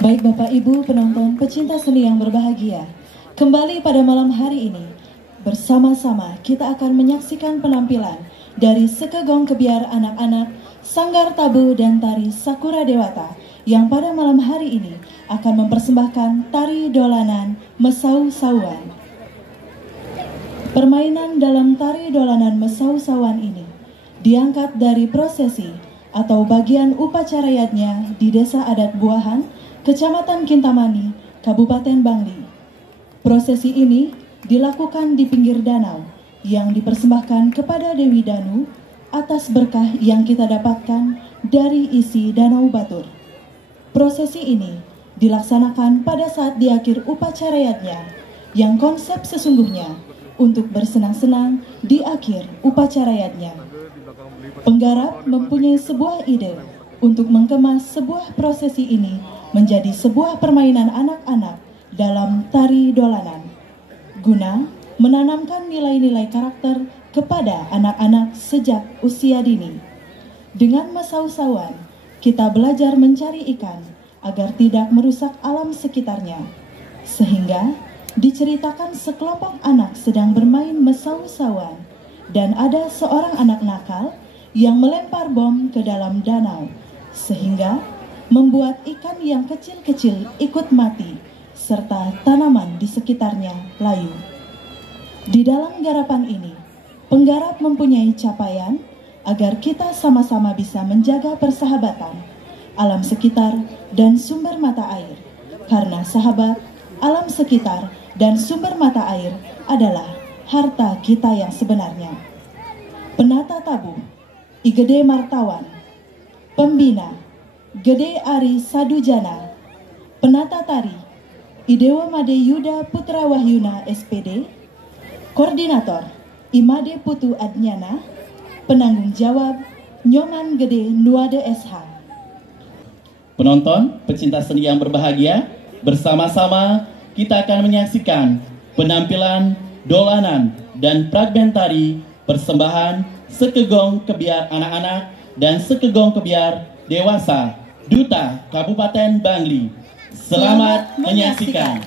Baik Bapak Ibu penonton pecinta seni yang berbahagia, kembali pada malam hari ini bersama-sama kita akan menyaksikan penampilan dari Sekegong Kebiar anak-anak Sanggar Tabu dan Tari Sakura Dewata yang pada malam hari ini akan mempersembahkan tari dolanan Mesau-sauan. Permainan dalam tari dolanan Mesau-sauan ini diangkat dari prosesi atau bagian upacarayatnya di Desa Adat Buahan, Kecamatan Kintamani, Kabupaten Bangli. Prosesi ini dilakukan di pinggir danau yang dipersembahkan kepada Dewi Danu atas berkah yang kita dapatkan dari isi Danau Batur. Prosesi ini dilaksanakan pada saat di akhir upacarayatnya yang konsep sesungguhnya untuk bersenang-senang di akhir upacarayatnya. Penggarap mempunyai sebuah ide untuk mengemas sebuah prosesi ini menjadi sebuah permainan anak-anak dalam tari dolanan, guna menanamkan nilai-nilai karakter kepada anak-anak sejak usia dini. Dengan mesau-sauan, kita belajar mencari ikan agar tidak merusak alam sekitarnya, sehingga diceritakan sekelompok anak sedang bermain mesau-sauan dan ada seorang anak nakal yang melempar bom ke dalam danau, sehingga membuat ikan yang kecil-kecil ikut mati, serta tanaman di sekitarnya layu. Di dalam garapan ini, penggarap mempunyai capaian agar kita sama-sama bisa menjaga persahabatan, alam sekitar, dan sumber mata air. Karena sahabat, alam sekitar, dan sumber mata air adalah harta kita yang sebenarnya. Penata tabu, I Gede Martawan. Pembina, Gede Ari Sadujana. Penata tari, Idewa Made Yuda Putra Wahyuna SPD. Koordinator, Imade Putu Adnyana. Penanggung jawab, Nyoman Gede Nuade SH. Penonton, pecinta seni yang berbahagia, bersama-sama kita akan menyaksikan penampilan dolanan dan fragmen tari persembahan Sekegong Kebiar anak-anak dan Sekegong Kebiar dewasa Duta Kabupaten Bangli. Selamat menyaksikan.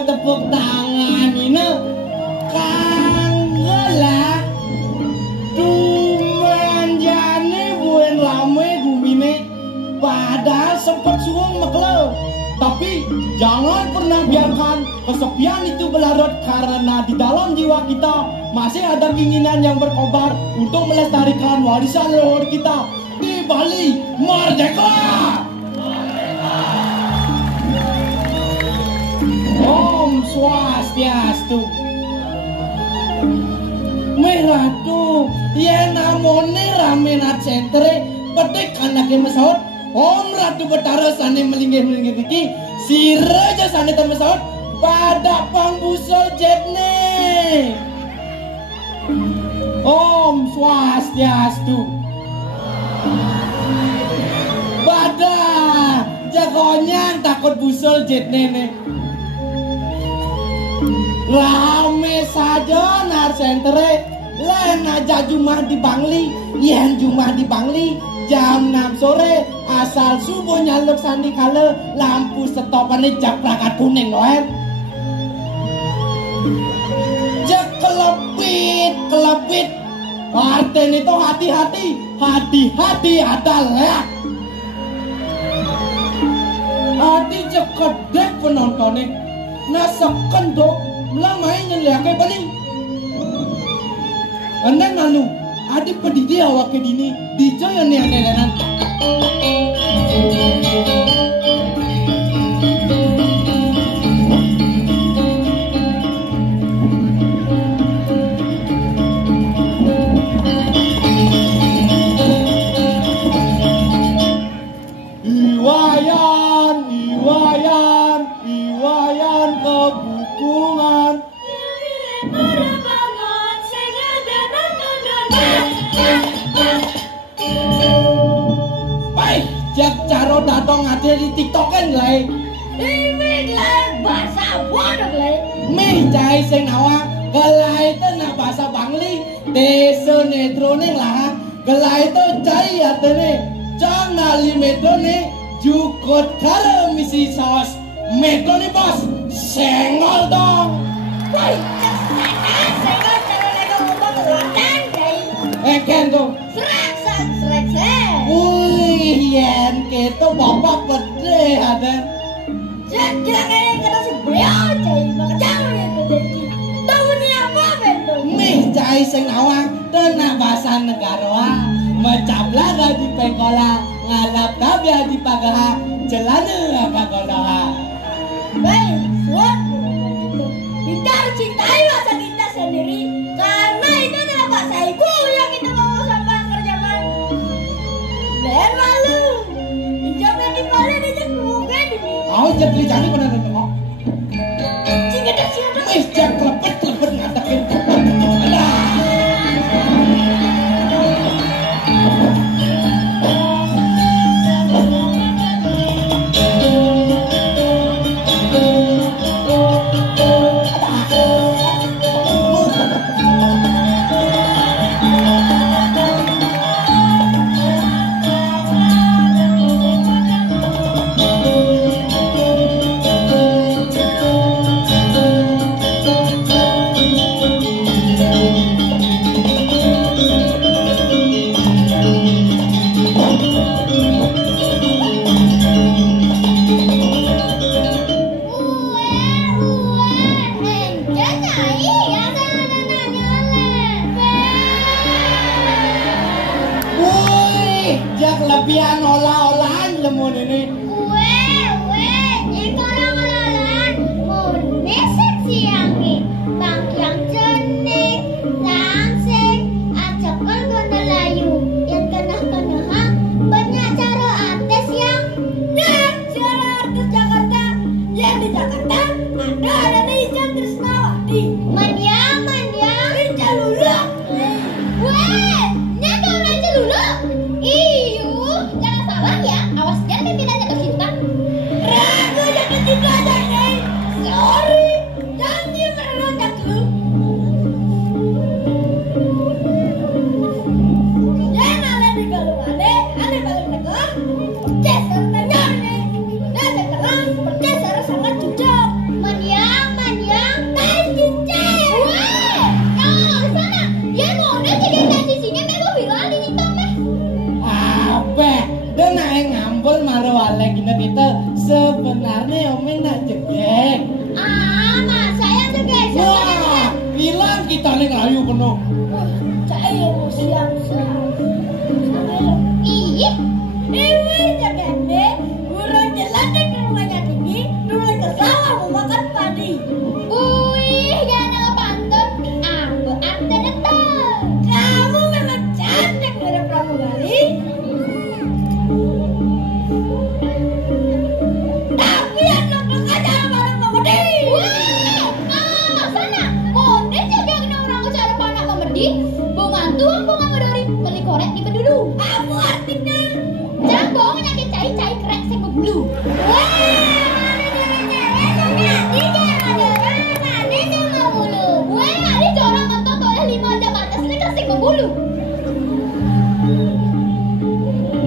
Tepuk tangan ini kangelah dumanjane buen rame gumine padahal sempat suung meklo, tapi jangan pernah biarkan kesepian itu berlarut, karena di dalam jiwa kita masih ada keinginan yang berkobar untuk melestarikan warisan leluhur kita. Di Bali merdeka! Om Swastiastu. Meratu yen namone ramena centre petik anake mesaut. Om Ratu Betara sane melinggih-melinggih iki siraja sane tan mesaut pada pangbusul jetne. Om Swastiastu. Pada jagonya takut busul jetne ne. Rame saja nar sentere lain aja Jumah di Bangli, yen Jumah di Bangli jam 6 sore asal subuh nyaluk sandi kale lampu setopane japrakat kuning loer. Jek kelepit Artinya itu hati-hati adalah Dijak kedek penontonnya nasa kendok melamai nyeliakai balik. Anak lalu adik pedidi awak dini dijak yang nenek-nenek. Iwayan kebukungan. Baik, jak caro datang ada di TikTok kan lay. Ini lay bahasa bodoh lay. Meh cai sing awak gelai itu nak bahasa Bangli. Desa netro neng lah. Gelai itu cai atene. Jangan li metro ne jukot karo misi saus. Metro nih bos, senggol dong. Woi, senggol cara ngomong rotan deh. Ken tuh. Serak. Wih, yen kita bapak pede ada. Jangan kata si beliau cai maka jangan itu jadi. Tahu ni apa betul? Mih cai sing awak tenak bahasa negara. Mencaplah di pekola, ngalap tabia di pagaha, celana kakola. Baik, suat kita harus cintai bahasa kita sendiri karena itu adalah bahasa ibu yang kita bawa sampai kerjaan. Dan malu, hijau yang dibalik dijak mungkin. Aku jadi cari pada nengok. Jika dah siapa? Mih jak lepet ngatakin. Alah. Lebihan olah-olahan lemon ini. Ini orang-orang mau mesej siang nih. Bang yang cerdik, langsing, ajakkan gondol layu. Yang kena-kena banyak cara artis yang cara artis Jakarta. Yang di Jakarta ada Ija Trisnawati. Mania, Ija Luluk. Nyata orang Ija Luluk. Jangan salah ya, awas jangan tidak jatuh cinta. Ragu jatuh cinta aja, sorry, janji pernah jatuh. Jangan ada di galungannya, ada balung negor, perceser tanyarnya, dan sekarang perceser sangat jujur. Maniang, tai cincin. Wah, kalau sana, dia mau nanti kita sisinya memang viral di TikTok meh. Dan naik ngambul marwale gini itu sebenarnya omeng nak jegek. Masa yang jegek? Wah, bilang kita nih ngelayu penuh. Saya siang-siang. Ini jegek deh. Burung jelantik ke rumahnya tinggi, dulu ke sawah mau makan padi. Jangan ngepantun. Aku anten datang. Kamu memang cantik mirip pramugari. Tapi yang nonton aja bareng komedi. Sana komedi juga orang acara panak komedi. Bunga medori beli korek di dulu. Apa artinya? Jambong nyakit cai krek sing bulu.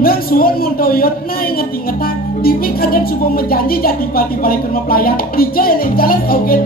Nang suwon muntoyot na inget-ingetan Dipi kadang subuh menjanji jadi pati balik ke rumah pelayan Dija yang jalan kau kan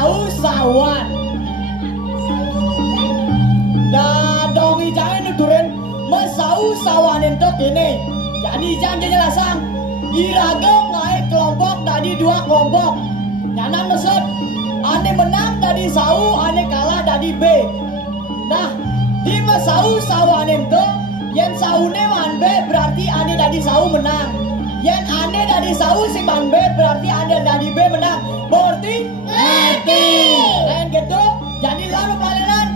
mesau-sawan. Dah dong jangan nuturin mesau-sawan itu gini. Jadi jangan jelasan. Iragam naik kelompok dari 2 kelompok. Nyana mesut. Ane menang dari sau, ane kalah dari B. Nah, di mesau-sawan itu yang saune man B berarti ane dari sau menang. Yang ane dari sau si man B berarti ane dari B menang. Berarti ngerti. Lain gitu, jadi lalu pelajaran.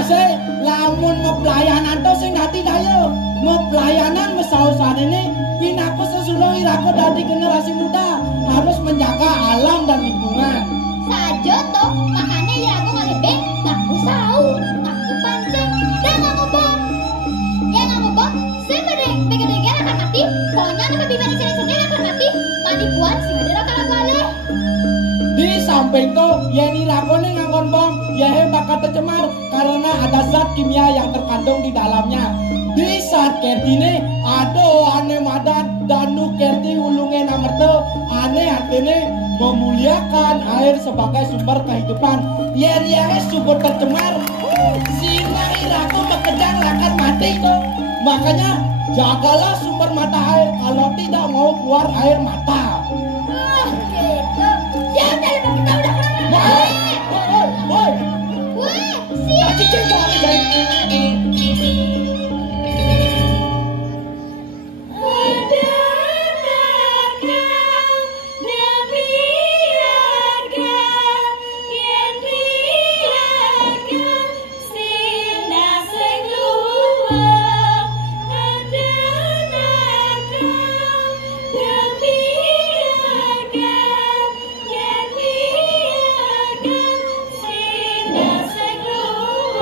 masih lamun mau pelayanan tuh sing hati dayo mau pelayanan mesausan ini pinaku sesudah iraku dari generasi muda harus menjaga alam dan lingkungan Sajo toh, makanya ya aku ngalibin, ngaku sau, ngaku pancing, dan ngaku bom. Ya ngaku bom, saya begede-gede akan mati, pokoknya anak bibir sendiri akan mati, manipuan sih gede akan balik. di samping tuh yang iraku nih ngangkon bom ya bakal tercemar karena ada zat kimia yang terkandung di dalamnya di saat kertine aduh aneh madat danu kerti ulunge namerto aneh artinya memuliakan air sebagai sumber kehidupan ya sumber tercemar sinar iraku mengejar akan mati tuh makanya jagalah sumber mata air kalau tidak mau keluar air mata Gitu. Ya udah, kita udah pernah. woi Wah, siap. cicing kok Ada naga demi harga yang diharga sinda sing luwung ada naga demi harga yang diharga sinda sing luwung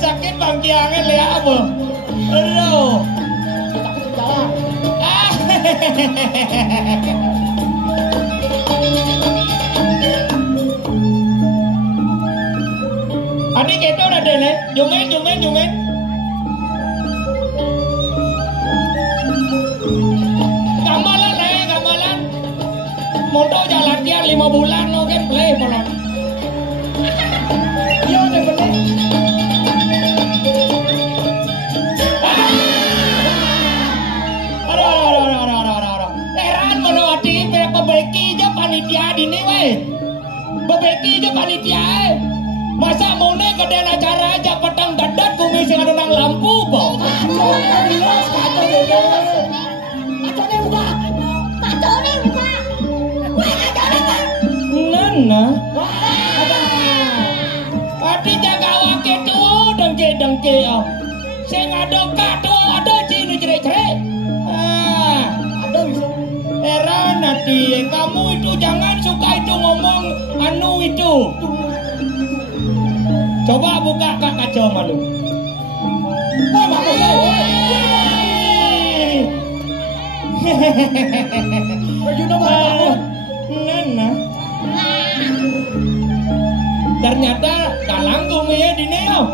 sakit bangkiangan ya apa? Aduh. Adik kita udah deh, jumen. Gambalan. Moto jalan dia 5 bulan no gameplay polon. Yo deh bener. Aduh. Heran mono ati bebeki aja panitia dini weh. Bebeki aja panitia. Masa mone kedan acara aja petang dadat kumis sing ada nang lampu po. Nana. Ati jaga wake tuh dengke oh. Sing ada kado ada cini cerai. Ada bisa. Heran nanti kamu itu jangan suka itu ngomong anu itu. Coba buka kak kaca malu. Nana. Ternyata kalanggung ya di neo.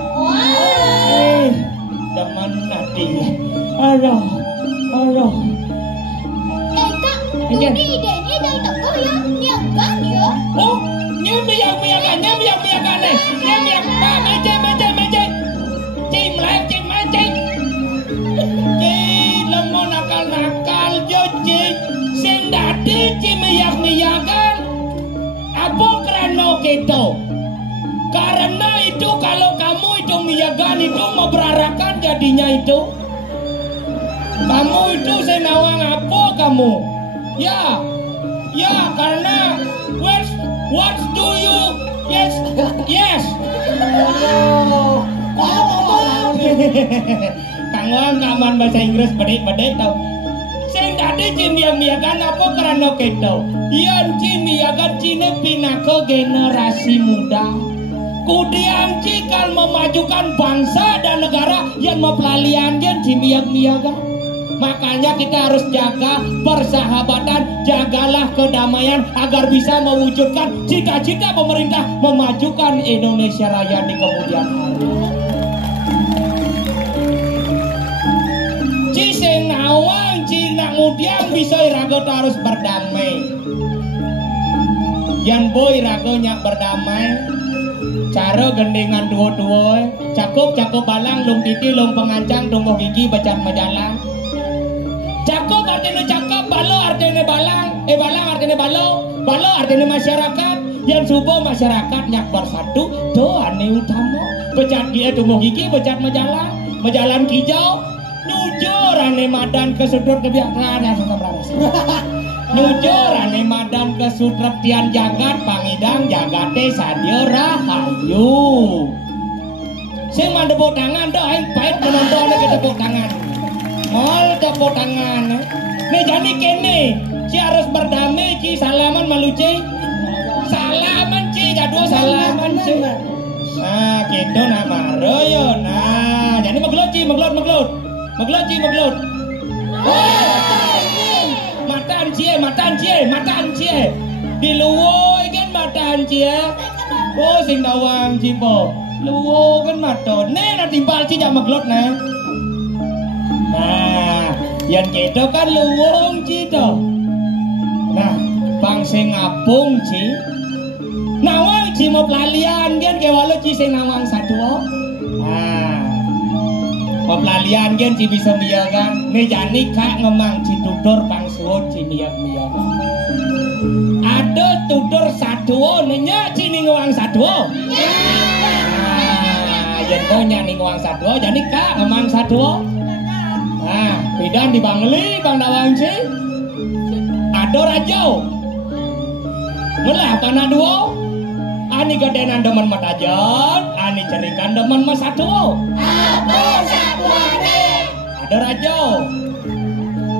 Teman nanti. Aduh. Kak, ini idenya dari toko ya, niagan ya. Oh, nyemiak-miakan. Nyemiak pak meje. Cim. Lemo nakal yo sing dadi cimiak-miakan. Apa karena gitu? Karena itu kalau kamu itu miagan itu mau berarakan jadinya itu. Kamu itu senawang apa kamu? Ya karena what do you? Yes. Kangwang kaman bahasa Inggris bedek tau. Sing tadi cimiak-miakan apa karena gitu? Yang cimiakan cine pinaka generasi muda. Kudian cikal memajukan bangsa dan negara yang mempelalian yang cimiak-miakan. Makanya kita harus jaga persahabatan, jagalah kedamaian agar bisa mewujudkan cita-cita pemerintah memajukan Indonesia Raya di kemudian hari. Ciseng awang, cina kemudian bisa irago harus berdamai. Yang boy iragonya berdamai. Cara gendengan dua-dua, cakup balang, lung titi, lung pengancang, tunggu gigi, bacat majalah. Cakup artinya cakap, balo artinya balang, balang artinya balo. Balo artinya masyarakat yang subuh masyarakat nyak bersatu doane utama becat dia tumuh gigi becat majalan kijau nujur ane madan ke sudut kebiasaan nujur ane madan ke sudut tian jagat pangidang jagate sadio rahayu sing mandepuk tangan doh aing pahit menonton ke tepuk tangan mal tepuk tangan nih jadi kene ci harus berdamai ci salaman maluci salaman ci jadul salaman ci nah gitu nama royo nah jadi meglot ci meglot mataan cie di luwo kan mataan cie oh sing dawang ci po luwo kan maton nah timbal ci jak meglot nah yang gitu kan luwung ci to nah bang sing ngapung ci nawang ci mau pelalian kan ke walau ci sing nawang sadua mau pelalian kan ci bisa miyagan nih jani kak ngemang ci tutur bang suwun ci miyak ada tutur sadua nenya ci ning ngewang sadua yang konya ning ngewang sadua jani kak ngemang sadua bidan di Bangli bang dawang ci ada rajau ngelah panah duo ani gadenan demen matajan ani cerikan demen masatuo apa satuane ada rajau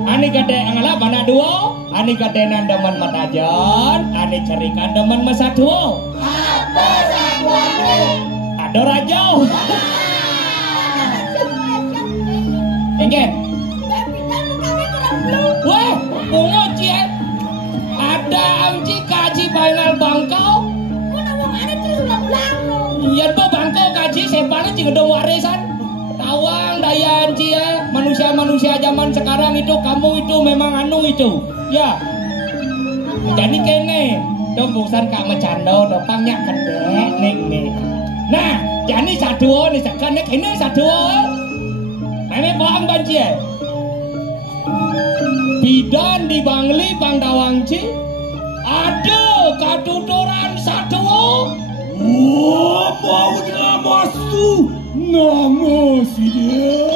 ani gade angalah panah duo ani gadenan demen matajan ani cerikan demen masatuo apa satuane ada rajau enggen wah ungu cie ada angci kaji final bangkau iya po bangkau kaji sepane ci gedung warisan tawang dayan cie manusia zaman sekarang itu kamu itu memang anu itu ya jadi kene dombusan kak mecando dopangnya kedek nih nah jadi saduo nih sakane kene saduo meme bohong bancie bidan di Bangli bang dawangci ada katuturan saduo mau ngamasu nama si dia